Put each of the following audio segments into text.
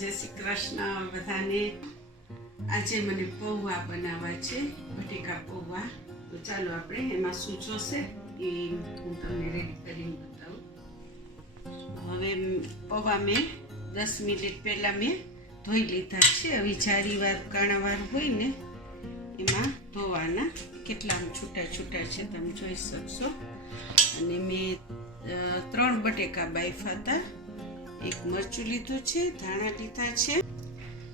જય શ્રી કૃષ્ણ બધાને. આજે મને પૌવા બનાવવા છે, બટેકા પૌવા. તો ચાલો આપણે એમાં શું જોશે એ હું તમને રેડી કરીને બતાવું. હવે પૌવા મેં 10 મિનિટ પહેલાં મેં ધોઈ લીધા છે. હવે જારીવાર કાણાવાર હોય ને એમાં ધોવાના. કેટલા છૂટા છૂટા છે તમે જોઈ શકશો. અને મેં 3 બટેકા બાફ્યા હતા, 1 મરચું લીધું છે, ધાણા લીધા છે.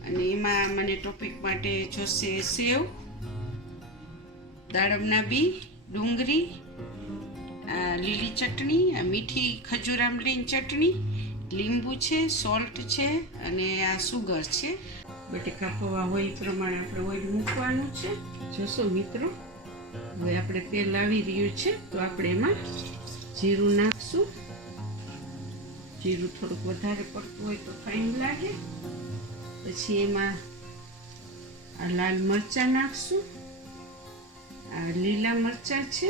અને એમાં મને ટોપિક માટે જોશે સેવ, દાડમના બી, ડુંગળી, લીલી ચટણી, મીઠી ખજૂર આમલીની ચટણી, લીંબુ છે, સોલ્ટ છે અને આ સુગર છે. બટેકા પૌવા હોય એ પ્રમાણે આપણે ઓઇલ મૂકવાનું છે. જોશો મિત્રો, હવે આપણે તેલ આવી રહ્યું છે તો આપણે એમાં જીરું નાખશું. જીરું થોડુંક વધારે પડતું હોય તો ફાઇન લાગે. પછી એમાં આ લાલ મરચાં નાખશું, આ લીલા મરચાં છે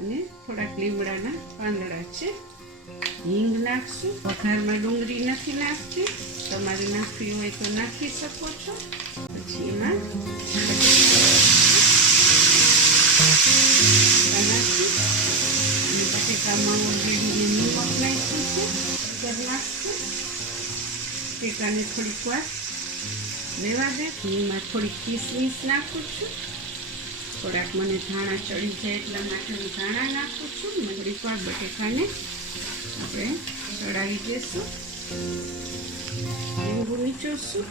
અને થોડાક લીમડાના પાંદડા છે. હિંગ નાખશું. વઘારમાં ડુંગળી નથી નાખતી, તમારે નાખવી હોય તો નાખી શકો છો. પછી એમાં બટેકામાં ઓલરેડી નિમક નાખ્યું છે, સુગર નાખશું. બટેકાને થોડીક વાર લેવા દે. એમાં થોડીક કિસમિસ નાખું છું. થોડાક મને ધાણા ચડી જાય એટલા માટે હું ધાણા નાખું છું. થોડીક વાર બટેકાને આપણે ચડાવી દઈશું. લીંબુ નીચોશું.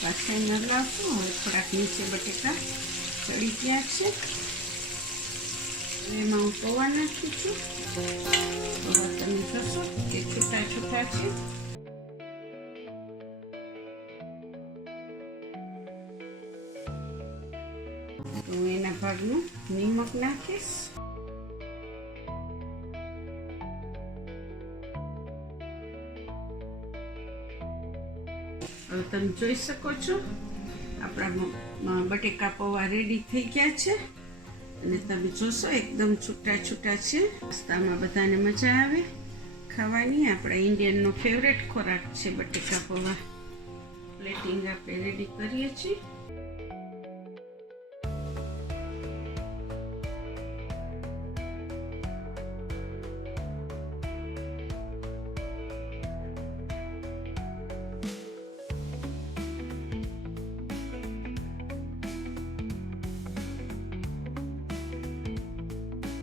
પાછા નરલાવશું. હવે થોડાક નીચે બટેકા ચડી ગયા છે. એમાં હું પૌવા નાખું છું. પૌવા તમે જોશો કે છૂટા છૂટા છે. તો હું એના ભાગનું નિમક નાખીશ. હવે તમે જોઈ શકો છો આપણા બટેકા પૌવા રેડી થઈ ગયા છે. અને તમે જોશો એકદમ છૂટા છૂટા છે. નાસ્તામાં બધાને મજા આવે ખાવાની. આપણા ઇન્ડિયનનો ફેવરેટ ખોરાક છે બટેકા પૌવા. પ્લેટિંગ આપણે રેડી કરીએ છીએ.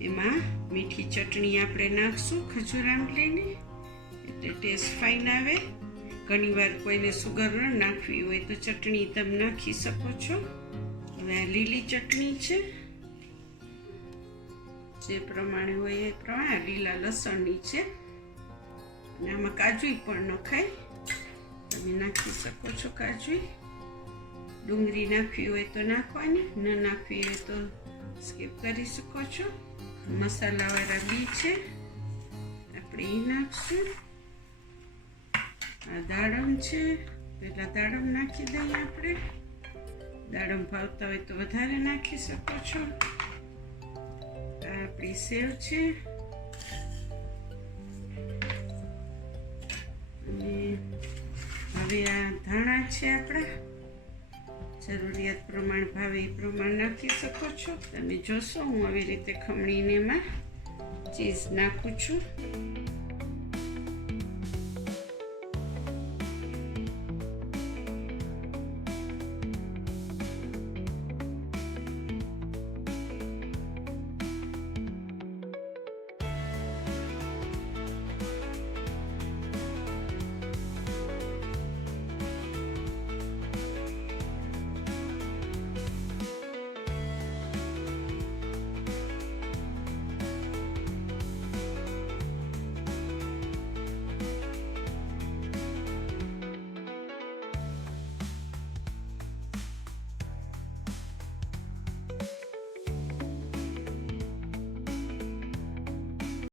એમાં મીઠી ચટણી આપણે નાખશું, ખજૂર આમલીની, એટલે ટેસ્ટ ફાઇન આવે. ઘણીવાર કોઈને સુગર ન નાખવી હોય તો ચટણી તમે નાખી શકો છો. હવે આ લીલી ચટણી છે, જે પ્રમાણે હોય એ પ્રમાણે. લીલા લસણની છે અને આમાં કાજુ પણ નખાય, તમે નાખી શકો છો કાજુ. ડુંગળી નાખવી હોય તો નાખવાની, ન નાખવી હોય તો સ્કીપ કરી શકો છો. મસાલાવાળા બી છે, આપણે એ નાખશું. આ દાડમ છે, પહેલાં દાડમ નાખી દઈએ આપણે. દાડમ ભાવતા હોય તો વધારે નાખી શકો છો. આ આપણી સેવ છે. અને હવે આ ધાણા છે આપણા. જરૂરિયાત પ્રમાણે ભાવે એ પ્રમાણે નાખી શકો છો. તમે જોશો હું આવી રીતે ખમણીને એમાં ચીઝ નાખું છું.